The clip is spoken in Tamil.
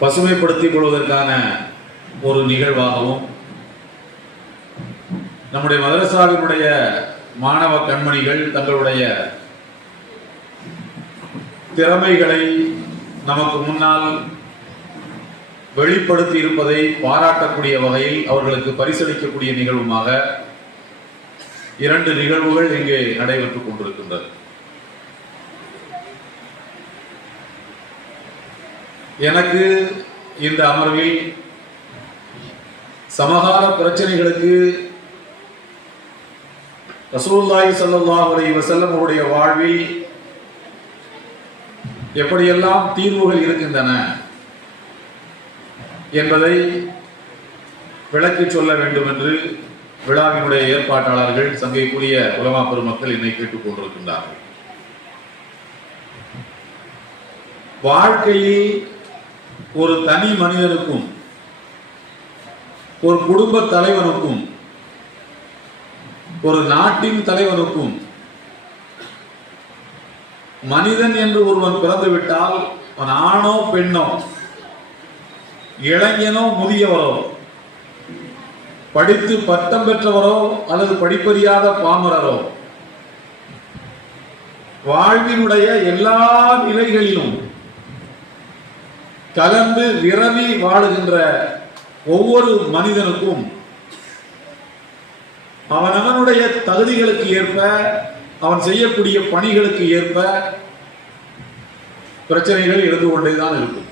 பசுமைப்படுத்திக் கொள்வதற்கான ஒரு நிகழ்வாகவும், நம்முடைய மதரசாவினுடைய மாணவ கண்மணிகள் தங்களுடைய திறமைகளை நமக்கு முன்னால் வெளிப்படுத்தி இருப்பதை பாராட்டக்கூடிய வகையில் அவர்களுக்கு பரிசளிக்கக்கூடிய நிகழ்வுமாக 2 நிகழ்வுகள் இங்கே நடைபெற்றுக் கொண்டிருக்கின்றது. எனக்கு இந்த அமர்வில் சமகால பிரச்சனைகளுக்கு ரசூலுல்லாஹி ஸல்லல்லாஹு அலைஹி வஸல்லம் அவருடைய வாழ்வில் எப்படியெல்லாம் தீர்வுகள் இருக்கின்றன என்பதை விளக்கி சொல்ல வேண்டும் என்று விழாவினுடைய ஏற்பாட்டாளர்கள், சங்கைக்குரிய உலமா பெருமக்கள் என்னை கேட்டுக் கொண்டிருக்கின்றார்கள். வாழ்க்கையில் ஒரு தனி மனிதனுக்கும் ஒரு குடும்ப தலைவனுக்கும் ஒரு நாட்டின் தலைவனுக்கும் மனிதன் என்று ஒருவன் பிறந்துவிட்டால் அவன் ஆணோ பெண்ணோ, இளைஞனோ முதியவரோ, படித்து பட்டம் பெற்றவரோ அல்லது படிப்பறியாத பாமரரோ, வாழ்வினுடைய எல்லா நிலைகளிலும் கலந்து விரவி வாழுகின்ற ஒவ்வொரு மனிதனுக்கும் அவனவனுடைய தகுதிகளுக்கு ஏற்ப, அவன் செய்யக்கூடிய பணிகளுக்கு ஏற்ப பிரச்சனைகள் இருந்து கொண்டேதான் இருக்கும்.